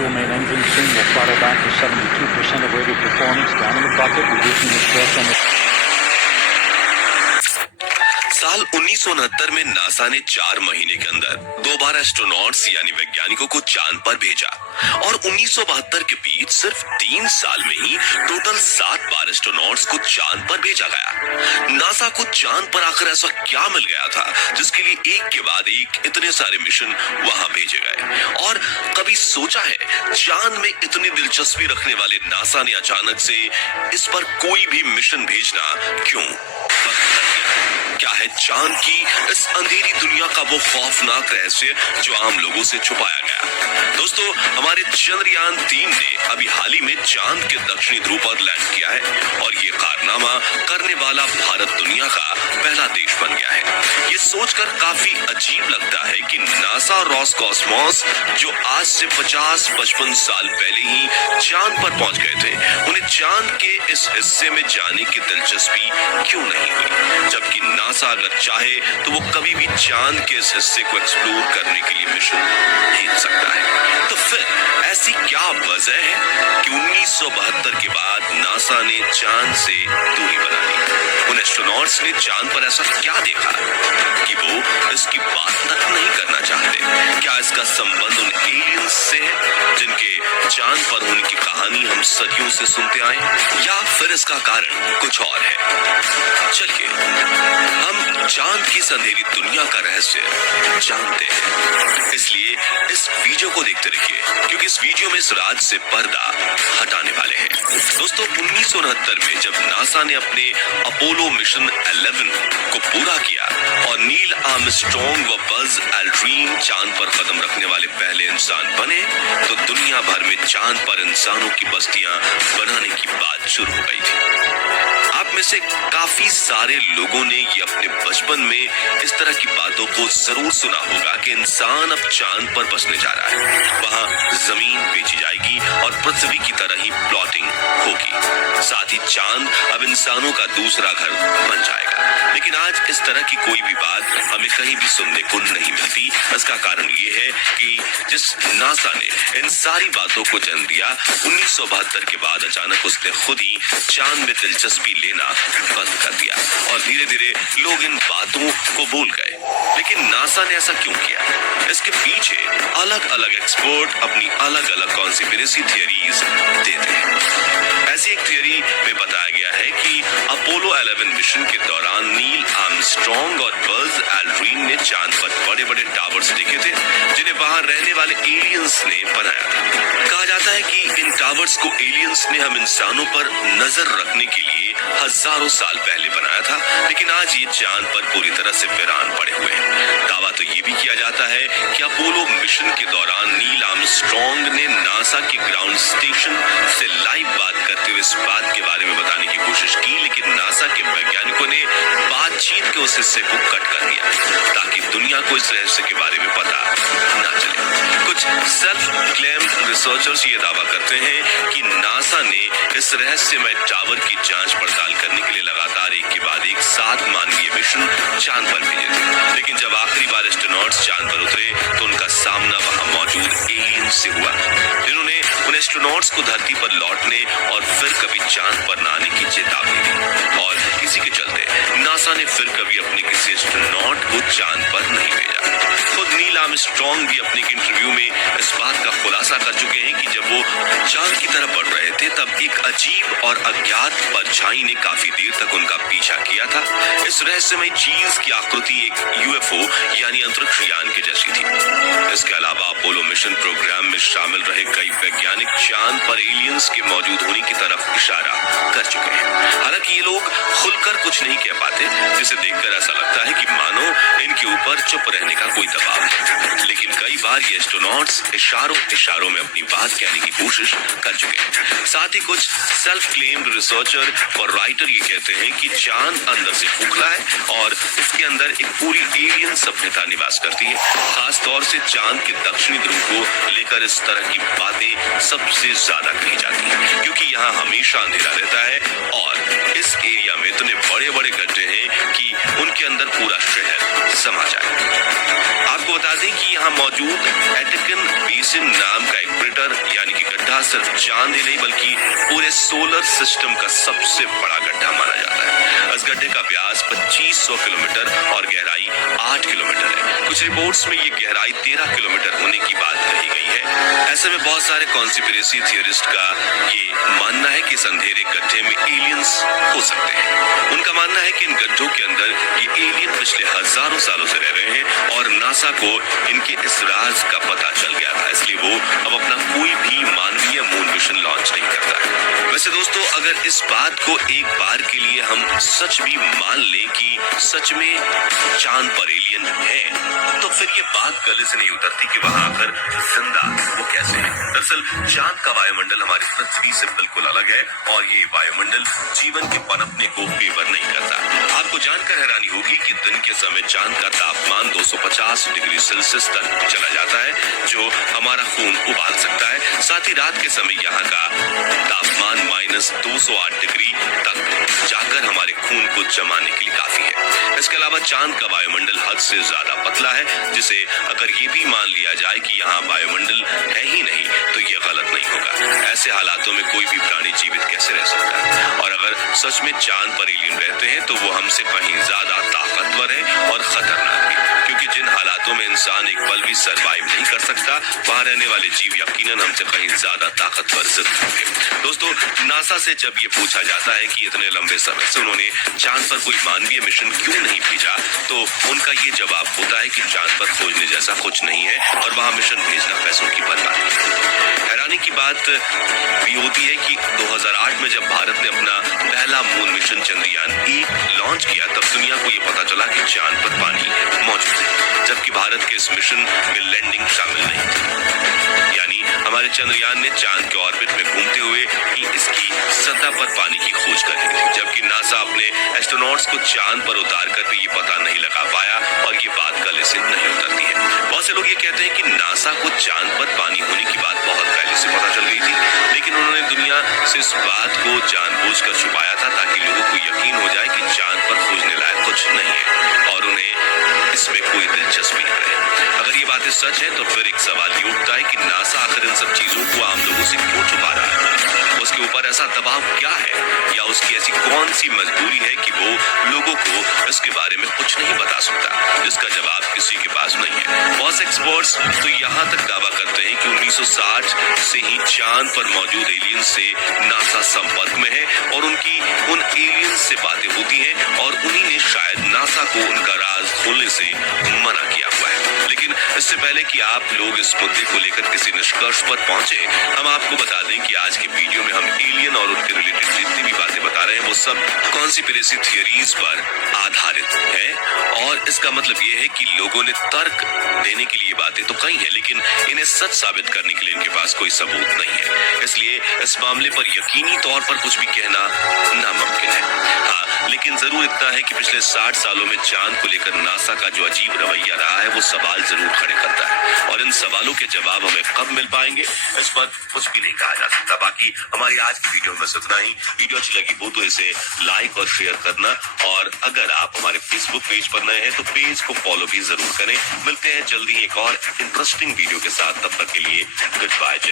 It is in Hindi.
fuel main engine soon will throttle back to 72% of rated performance down in the bucket, reducing the stress on the साल 1969 में नासा ने 4 महीने के अंदर 2 बार एस्ट्रोनॉट्स यानी वैज्ञानिकों को चांद पर भेजा और 1972 के बीच सिर्फ 3 साल में ही टोटल 7 बार एस्ट्रोनॉट्स को चांद पर भेजा गया। नासा को चांद पर आखिर ऐसा क्या मिल गया था जिसके लिए एक के बाद एक इतने सारे मिशन वहां भेजे गए? और कभी सोचा है चांद में इतनी दिलचस्पी रखने वाले नासा ने अचानक से इस पर कोई भी मिशन भेजना क्यों? क्या है चांद की इस अंधेरी दुनिया का वो खौफनाक रहस्य जो आम लोगों से छुपाया गया? दोस्तों, हमारे चंद्रयान 3 ने अभी हाल ही में चांद के दक्षिणी ध्रुव पर लैंड किया है और ये कारनामा करने वाला भारत दुनिया का पहला देश बन गया है। ये सोचकर काफी अजीब लगता है कि नासा और रॉसकॉस्मॉस जो आज से 50-55 साल पहले ही चांद पर पहुंच गए थे, उन्हें चांद के इस हिस्से में जाने की दिलचस्पी क्यों नहीं हुई? जबकि नासा अगर चाहे तो वो कभी भी चांद के इस हिस्से को एक्सप्लोर करने के लिए मिशन भेज सकता है। तो फिर ऐसी क्या वजह है कि 1972 के बाद नासा ने चांद से दूरी बना ली? उन एस्ट्रोनॉट्स ने चांद पर ऐसा क्या देखा कि वो इसकी बात तक नहीं करना चाहते? क्या इसका संबंध उन एलियंस से है जिनके चांद पर होने की कहानी हम सदियों से सुनते आए, या फिर इसका कारण कुछ और है? चलिए हम चांद की इस अंधेरी दुनिया का रहस्य जानते हैं। इसलिए इस वीडियो को देखते रहिए, क्योंकि इस वीडियो में इस राज से पर्दा हटाने वाले हैं। दोस्तों, 1969 में जब नासा ने अपने अपोलो मिशन 11 को पूरा किया और नील आर्मस्ट्रॉन्ग व बज एल्ड्रिन चांद पर कदम रखने वाले पहले इंसान बने, तो दुनिया भर में चांद पर इंसानों की बस्तियां बनाने की बात शुरू हो गई थी। आप में से काफी सारे लोगों ने ये अपने बचपन में इस तरह की बातों को जरूर सुना होगा कि इंसान अब चांद पर बसने जा रहा है, वहां जमीन बेची जाएगी और पृथ्वी की तरह ही प्लॉटिंग होगी, साथ ही चांद अब इंसानों का दूसरा घर बन जाएगा। लेकिन आज इस तरह की कोई भी बात हमें कहीं भी सुनने को नहीं मिलती। इसका कारण ये है कि जिस नासा ने इन सारी बातों को जन्म दिया, 1972 के बाद अचानक उसने खुद ही चांद में दिलचस्पी लेना बंद कर दिया और धीरे धीरे लोग इन बातों को भूल गए। लेकिन नासा ने ऐसा क्यों किया? इसके पीछे अलग अलग एक्सपर्ट अपनी अलग अलग कॉन्स्पिरेसी थियरीज देते हैं। ऐसी एक थियरी में बताया गया है कि अपोलो 11 मिशन के दौरान नील आर्मस्ट्रॉन्ग और बज एल्ड्रिन ने चांद पर बड़े बड़े टावर्स देखे थे जिन्हें वहां रहने वाले एलियंस ने बनाया था। कहा जाता है कि इन टावर्स को एलियंस ने हम इंसानों पर नजर रखने के लिए हजारों साल पहले बनाया था, लेकिन आज ये चांद पर पूरी तरह से वीरान पड़े हुए हैं। दावा तो ये भी किया जाता है कि अपोलो मिशन के दौरान नील आर्मस्ट्रॉन्ग ने नासा के ग्राउंड स्टेशन से लाइव बात करते हुए इस बात के बारे में बताने की कोशिश की, लेकिन नासा के वैज्ञानिकों ने बातचीत के उस हिस्से को कट कर दिया ताकि दुनिया को इस रहस्य के बारे में पता न चले। कुछ सेल्फ क्लेम रिसर्चर्स ये दावा करते हैं कि नासा ने इस रहस्यमय टावर की जांच पड़ताल करने के लिए लगातार एक के बाद एक 7 मानवीय मिशन चांद पर भेजे थे, लेकिन जब आखिरी बार एस्ट्रोनॉट्स चांद पर उतरे तो उनका सामना वहां मौजूद एलियंस से हुआ, जिन्होंने उन एस्ट्रोनॉट्स को धरती पर लौटने और फिर कभी चांद पर न आने की चेतावनी दी। और इसी के चलते नासा ने फिर कभी अपने किसी एस्ट्रोनॉट को चांद पर नहीं भेजा। खुद नील आर्मस्ट्रॉन्ग भी अपने एक इंटरव्यू में इस बात का खुलासा कर चुके हैं कि जब वो चांद की तरफ बढ़ रहे थे तब एक अजीब और अज्ञात परछाई ने काफी देर तक उनका पीछा किया था। इस रहस्यमय चीज की आकृति एक यूएफओ यानी अंतरिक्ष यान के जैसी थी। इसके अलावा अपोलो मिशन प्रोग्राम में शामिल रहे कई वैज्ञानिक चांद पर एलियंस के मौजूद होने की तरफ इशारा कर चुके हैं। हालांकि ये लोग खुलकर कुछ नहीं कह पाते, जिसे देखकर ऐसा लगता है कि मानो इनके ऊपर चुप रहने का कोई दबाव है। लेकिन कई बार ये एस्ट्रोनॉट्स इशारों में अपनी बात कहने की कोशिश कर चुके हैं। साथ ही कुछ सेल्फ क्लेम्ड रिसर्चर और राइटर ये कहते हैं कि चांद अंदर से खोखला है और इसके अंदर एक पूरी एलियन सभ्यता निवास करती है। खास तौर से चांद के दक्षिणी ध्रुव को लेकर इस तरह की बातें सबसे ज्यादा कही जाती हैं, क्योंकि यहाँ हमेशा अंधेरा रहता है और इस एरिया में इतने बड़े बड़े गड्ढे हैं कि उनके अंदर पूरा शहर समा जाए। आपको बता दें कि यहाँ मौजूद एटिकन बेसिन नाम का एक क्रेटर यानी कि गड्ढा सिर्फ चांद ही नहीं बल्कि पूरे सोलर सिस्टम का सबसे बड़ा गड्ढा माना जाता है। इस गड्ढे का व्यास 2500 किलोमीटर और गहराई 8 किलोमीटर है। कुछ रिपोर्ट्स में ये गहराई 13 किलोमीटर होने की बात कही गई है। ऐसे में बहुत सारे कॉन्स्पिरेसी थियरिस्ट का ये मानना है कि इस अंधेरे गड्ढे में एलियंस हो सकते हैं। उनका मानना है कि इन गड्ढों के अंदर ये एलियन पिछले हजारों सालों से रह रहे हैं और नासा को इनके इस राज का पता चल गया था, इसलिए वो अब अपना कोई भी मानवीय मून मिशन लॉन्च नहीं करता है। वैसे दोस्तों, अगर इस बात को एक बार के लिए हम सच भी मान लें कि सच में चांद पर एलियन है, तो फिर ये बात गले से नहीं उतरती कि वहां आकर जिंदा वो कैसे है। दरअसल चांद का वायुमंडल हमारी पृथ्वी से बिल्कुल अलग है और ये वायुमंडल जीवन के पनपने को फेवर नहीं करता। आपको जानकर हैरानी होगी कि दिन के समय चांद का तापमान 250 डिग्री सेल्सियस तक चला जाता है, जो हमारा खून उबाल सकता है। साथ ही रात के समय यहाँ का तापमान -208 डिग्री तक जाकर हमारे खून को जमाने के लिए काफी है। इसके अलावा चांद का वायुमंडल हद से ज्यादा पतला है, जिसे अगर ये भी मान लिया जाए कि यहाँ वायुमंडल है ही नहीं तो ये गलत नहीं होगा। ऐसे हालातों में कोई भी प्राणी जीवित कैसे रह सकता है? और अगर सच में चांद पर एलियन रहते हैं तो वो हमसे कहीं ज्यादा ताकतवर है और खतरनाक भी, क्योंकि जिन हालातों में इंसान एक पल भी सरवाइव नहीं कर सकता, वहां रहने वाले जीव यकीनन हमसे कहीं ज्यादा ताकतवर जरूर होंगे। दोस्तों, नासा से जब ये पूछा जाता है कि इतने लंबे समय से उन्होंने चांद पर कोई मानवीय मिशन क्यों नहीं भेजा, तो उनका ये जवाब होता है कि चांद पर खोजने जैसा कुछ नहीं है और वहां मिशन भेजना पैसों की बर्बादी है। हैरानी की बात भी होती है कि 2008 में जब भारत ने अपना पहला मून मिशन चंद्रयान 1 लॉन्च किया, तब दुनिया को यह पता चला कि चांद पर पानी मौजूद है, जबकि भारत के इस मिशन में लैंडिंग शामिल नहीं थी। यानी हमारे चंद्रयान ने चांद के ऑर्बिट में घूमते हुए ही इसकी सतह पर पानी की खोज करनी थी, जबकि नासा अपने एस्ट्रोनॉट्स को चांद पर उतार कर भी ये पता नहीं लगा पाया और ये बात गले से नहीं उतरती है। बहुत से लोग ये कहते हैं कि नासा को चांद पर पानी होने की बात बहुत पहले से पता चल गई थी, लेकिन उन्होंने दुनिया से इस बात को जानबूझकर छुपाया था ताकि लोगों को यकीन हो जाए कि चांद पर खोजने लायक कुछ नहीं है और उन्हें इसमें कोई दिलचस्पी नहीं रहे। अगर ये बातें सच है तो फिर एक सवाल ये उठता है कि नासा आखिर इन सब चीजों को आम लोगों से क्यों छुपा रहा है? उसके ऊपर ऐसा दबाव क्या है या उसकी ऐसी कौन सी मजबूरी है कि वो लोगों को इसके बारे में कुछ नहीं बता सकता, जिसका जवाब किसी के पास नहीं है। बहुत एक्सपर्ट्स तो यहाँ तक दावा करते हैं कि 1960 से ही चांद पर मौजूद एलियन से नासा संपर्क में है और उनकी उन एलियन से बातें होती हैं और उन्हीं ने शायद नासा को उनका राज खोलने से मना किया हुआ है। लेकिन इससे पहले कि आप लोग इस मुद्दे को लेकर किसी निष्कर्ष पर पहुंचे, हम आपको बता दें कि आज की वीडियो में हम एलियन और उनके रिलेटेड जितनी भी बातें बता रहे हैं वो सब कॉन्स्पिरेसी थियरीज पर आधारित है और इसका मतलब ये है कि लोगों ने तर्क देने के लिए बातें तो कही है, लेकिन इन्हें सच साबित करने के लिए इनके पास कोई सबूत नहीं है। इसलिए इस मामले पर यकीनी तौर पर कुछ भी कहना नामुमकिन है। हाँ, लेकिन जरूर इतना है कि पिछले 60 सालों में चांद को लेकर नासा का जो अजीब रवैया रहा है वो सवाल जरूर खड़े करता है और इन सवालों के जवाब हमें कब मिल पाएंगे इस पर कुछ भी नहीं कहा जा सकता। बाकी हमारी आज की वीडियो में इतना ही। वीडियो अच्छी लगी हो तो इसे लाइक और शेयर करना और अगर आप हमारे फेसबुक पेज पर नए हैं तो पेज को फॉलो भी जरूर करें। मिलते हैं जल्दी एक और इंटरेस्टिंग वीडियो के साथ, तब तक के लिए गुड बाय।